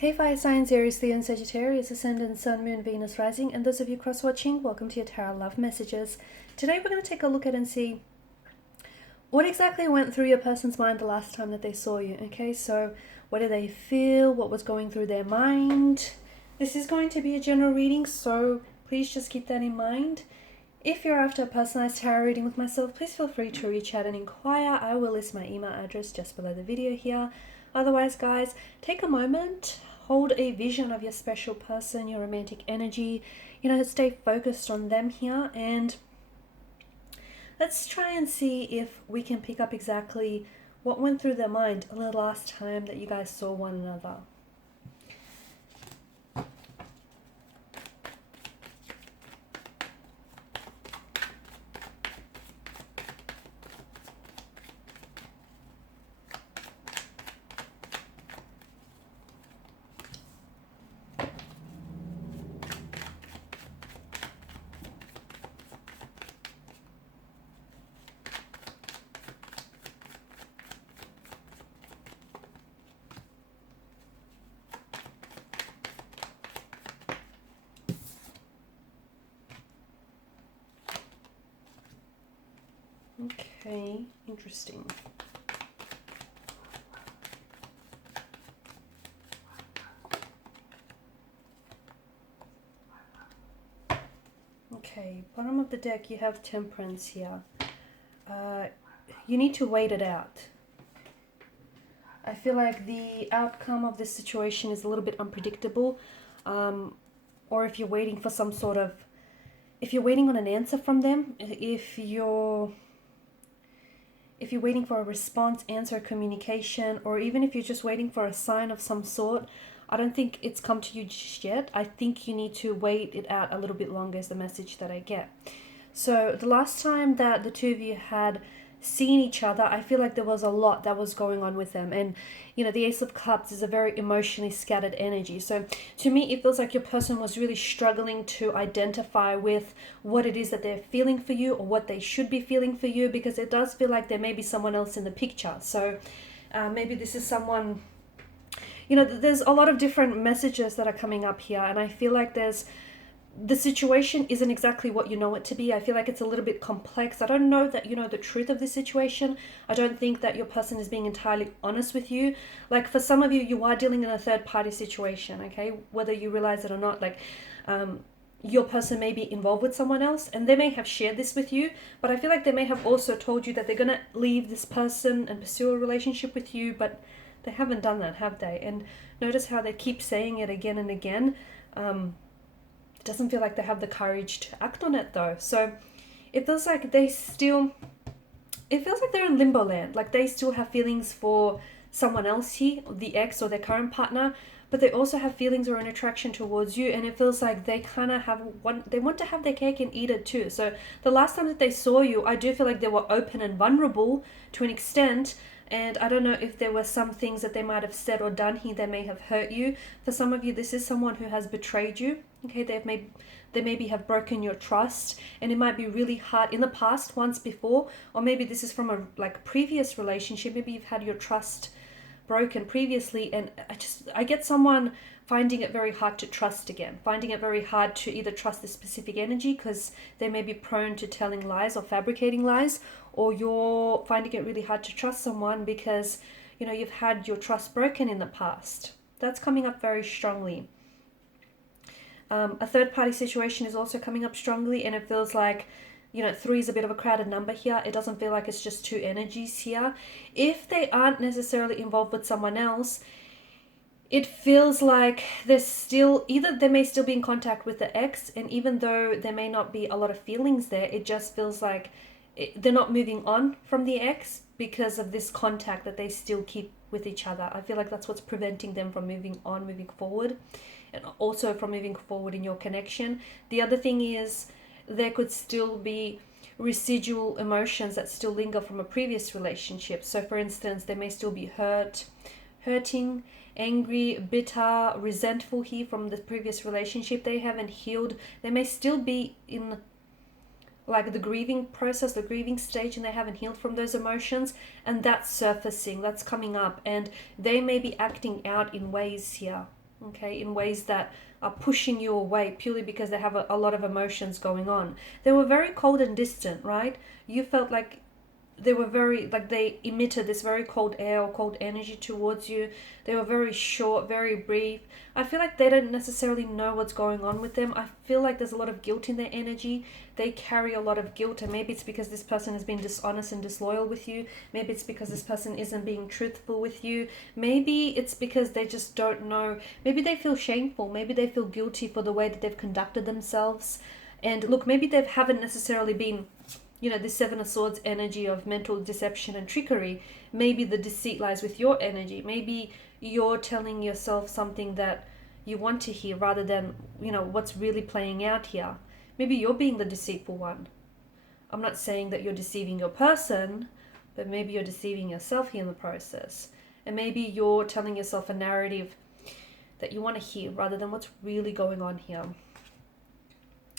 Hey fire signs, Aries, Leo and Sagittarius, Ascendant, Sun, Moon, Venus, Rising, and those of you cross-watching, welcome to your Tarot Love Messages. Today we're going to take a look at and see what exactly went through your person's mind the last time that they saw you, okay? So what did they feel? What was going through their mind? This is going to be a general reading, so please just keep that in mind. If you're after a personalized tarot reading with myself, please feel free to reach out and inquire. I will list my email address just below the video here. Otherwise, guys, take a moment, hold a vision of your special person, your romantic energy, stay focused on them here, and let's try and see if we can pick up exactly what went through their mind the last time that you guys saw one another. Okay, interesting. Okay, bottom of the deck you have Temperance here. You need to wait it out. I feel like the outcome of this situation is a little bit unpredictable, or if you're waiting for some sort of, if you're waiting on an answer from them, if you're waiting for a response, answer, communication, or even if you're just waiting for a sign of some sort, I don't think it's come to you just yet. I think you need to wait it out a little bit longer is the message that I get. So the last time that the two of you had seen each other, I feel like there was a lot that was going on with them. And, the Ace of Cups is a very emotionally scattered energy. So to me, it feels like your person was really struggling to identify with what it is that they're feeling for you or what they should be feeling for you, because it does feel like there may be someone else in the picture. So maybe this is someone, there's a lot of different messages that are coming up here. And I feel like the situation isn't exactly what you know it to be. I feel like it's a little bit complex. I don't know that you know the truth of this situation. I don't think that your person is being entirely honest with you. Like for some of you, you are dealing in a third party situation, okay? Whether you realize it or not, your person may be involved with someone else and they may have shared this with you, but I feel like they may have also told you that they're going to leave this person and pursue a relationship with you, but they haven't done that, have they? And notice how they keep saying it again and again. It doesn't feel like they have the courage to act on it though. So it feels like it feels like they're in limbo land. Like they still have feelings for someone else here, the ex or their current partner, but they also have feelings or an attraction towards you. And it feels like they kind of they want to have their cake and eat it too. So the last time that they saw you, I do feel like they were open and vulnerable to an extent. And I don't know if there were some things that they might have said or done here that may have hurt you. For some of you, this is someone who has betrayed you. Okay, they maybe have broken your trust, and it might be really hard in the past, once before, or maybe this is from a previous relationship. Maybe you've had your trust broken previously, and I get someone finding it very hard to trust again, finding it very hard to either trust this specific energy because they may be prone to telling lies or fabricating lies, or you're finding it really hard to trust someone because you've had your trust broken in the past. That's coming up very strongly. A third party situation is also coming up strongly, and it feels like 3 is a bit of a crowded number here. It doesn't feel like it's just two energies here. If they aren't necessarily involved with someone else, it feels like they may still be in contact with the ex, and even though there may not be a lot of feelings there, it just feels like they're not moving on from the ex because of this contact that they still keep with each other. I feel like that's what's preventing them from moving forward, and also from moving forward in your connection. The other thing is there could still be residual emotions that still linger from a previous relationship. So for instance, they may still be hurting, angry, bitter, resentful here from the previous relationship. They haven't healed. They may still be in the grieving process, the grieving stage, and they haven't healed from those emotions, and that's surfacing, that's coming up, and they may be acting out in ways here okay, in ways that are pushing you away purely because they have a lot of emotions going on. They were very cold and distant, right? You felt like they were very, like they emitted this very cold air or cold energy towards you. They were very short, very brief. I feel like they don't necessarily know what's going on with them. I feel like there's a lot of guilt in their energy. They carry a lot of guilt, and maybe it's because this person has been dishonest and disloyal with you. Maybe it's because this person isn't being truthful with you. Maybe it's because they just don't know. Maybe they feel shameful. Maybe they feel guilty for the way that they've conducted themselves. And look, maybe they haven't necessarily been, the Seven of Swords energy of mental deception and trickery. Maybe the deceit lies with your energy. Maybe you're telling yourself something that you want to hear rather than, what's really playing out here. Maybe you're being the deceitful one. I'm not saying that you're deceiving your person, but maybe you're deceiving yourself here in the process. And maybe you're telling yourself a narrative that you want to hear rather than what's really going on here.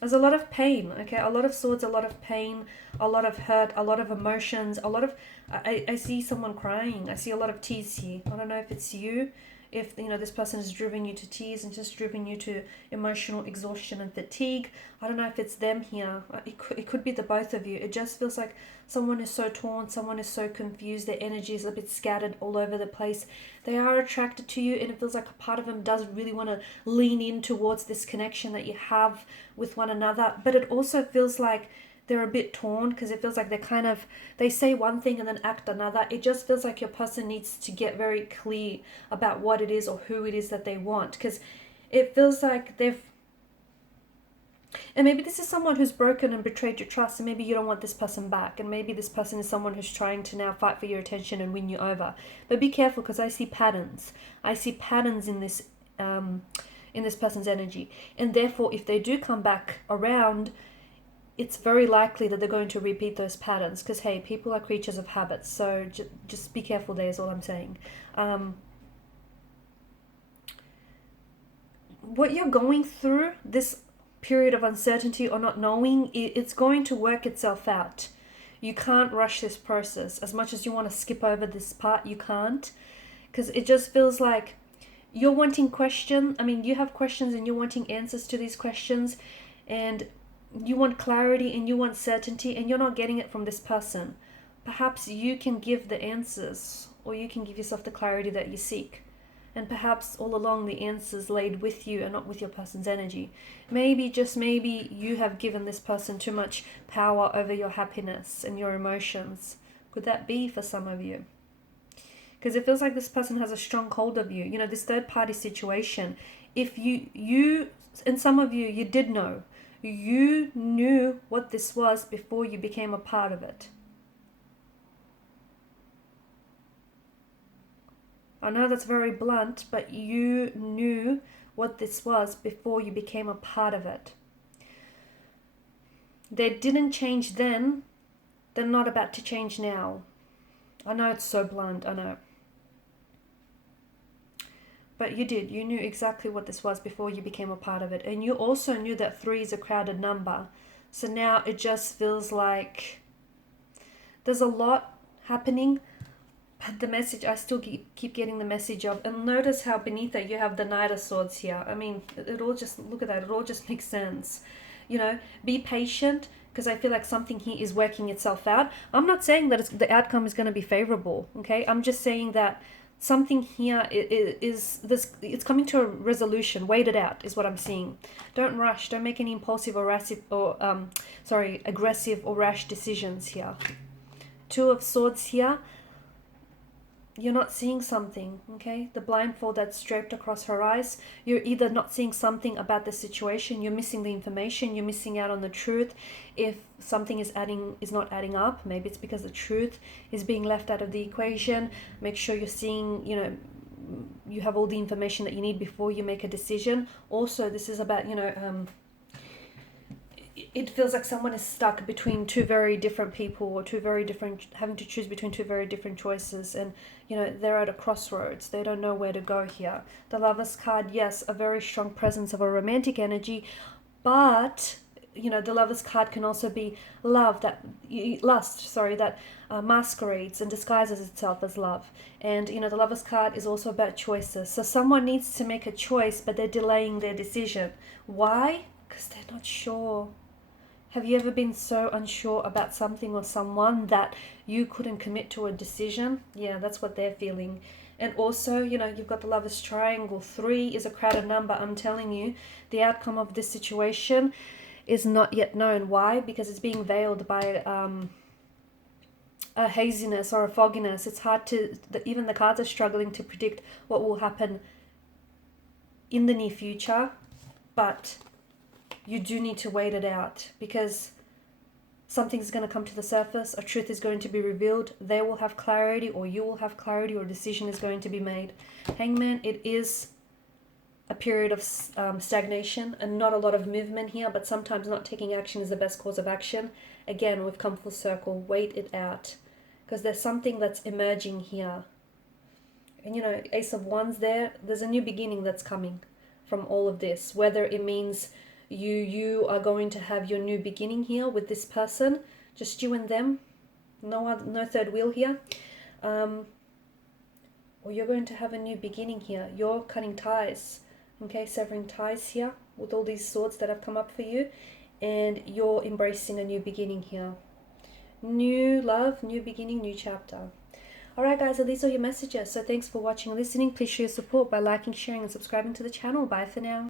There's a lot of pain, okay? A lot of swords, a lot of pain, a lot of hurt, a lot of emotions, a lot of... I see someone crying. I see a lot of tears here. I don't know if it's you, if, this person has driven you to tears and just driven you to emotional exhaustion and fatigue. I don't know if it's them here. It could be the both of you. It just feels like someone is so torn, someone is so confused, their energy is a bit scattered all over the place. They are attracted to you, and it feels like a part of them does really want to lean in towards this connection that you have with one another. But it also feels like they're a bit torn, because it feels like they say one thing and then act another. It just feels like your person needs to get very clear about what it is or who it is that they want, because it feels like and maybe this is someone who's broken and betrayed your trust, and maybe you don't want this person back, and maybe this person is someone who's trying to now fight for your attention and win you over. But be careful, because I see patterns. I see patterns in this person's energy, and therefore if they do come back around, it's very likely that they're going to repeat those patterns, because hey, people are creatures of habits. So just be careful there is all I'm saying. What you're going through, this period of uncertainty or not knowing, it's going to work itself out. You can't rush this process. As much as you want to skip over this part, you can't, because it just feels like you're wanting you have questions and you're wanting answers to these questions, and you want clarity and you want certainty, and you're not getting it from this person. Perhaps you can give the answers, or you can give yourself the clarity that you seek. And perhaps all along the answers laid with you and not with your person's energy. Maybe, just maybe, you have given this person too much power over your happiness and your emotions. Could that be for some of you? Because it feels like this person has a strong hold of you. This third party situation. If you and some of you, you did know. You knew what this was before you became a part of it. I know that's very blunt, but you knew what this was before you became a part of it. They didn't change then. They're not about to change now. I know it's so blunt, I know. But you did. You knew exactly what this was before you became a part of it. And you also knew that 3 is a crowded number. So now it just feels like there's a lot happening. The message, I still keep getting the message of, and notice how beneath it you have the Knight of Swords here. I mean, it all just, look at that, it all just makes sense. Be patient, because I feel like something here is working itself out. I'm not saying that the outcome is going to be favorable, okay? I'm just saying that something here is this, it's coming to a resolution. Wait it out is what I'm seeing. Don't rush. Don't make any impulsive or aggressive or rash decisions here. 2 of Swords here. You're not seeing something, okay? The blindfold that's draped across her eyes. You're either not seeing something about the situation, you're missing the information, you're missing out on the truth. If something is not adding up, maybe it's because the truth is being left out of the equation. Make sure you're seeing, you have all the information that you need before you make a decision. Also, this is about, it feels like someone is stuck between 2 very different people, or having to choose between 2 very different choices, and they're at a crossroads. They don't know where to go here. The Lovers card, yes, a very strong presence of a romantic energy, but you know, the Lovers card can also be love, that masquerades and disguises itself as love. And you know, the Lovers card is also about choices. So someone needs to make a choice, but they're delaying their decision. Why? Because they're not sure. Have you ever been so unsure about something or someone that you couldn't commit to a decision? Yeah, that's what they're feeling. And also, you know, you've got the Lovers triangle. 3 is a crowded number. I'm telling you, the outcome of this situation is not yet known. Why? Because it's being veiled by a haziness or a fogginess. It's hard to, even the cards are struggling to predict what will happen in the near future, but you do need to wait it out, because something's going to come to the surface, a truth is going to be revealed, they will have clarity, or you will have clarity, or a decision is going to be made. Hangman, it is a period of stagnation and not a lot of movement here, but sometimes not taking action is the best course of action. Again, we've come full circle. Wait it out, because there's something that's emerging here. And you know, Ace of Wands there's a new beginning that's coming from all of this, whether it means you are going to have your new beginning here with this person, just you and them, no third wheel here, or you're going to have a new beginning here. You're cutting ties, okay, severing ties here with all these swords that have come up for you, and you're embracing a new beginning here. New love, new beginning, new chapter. Alright guys, so these are your messages. So thanks for watching and listening. Please show your support by liking, sharing and subscribing to the channel. Bye for now.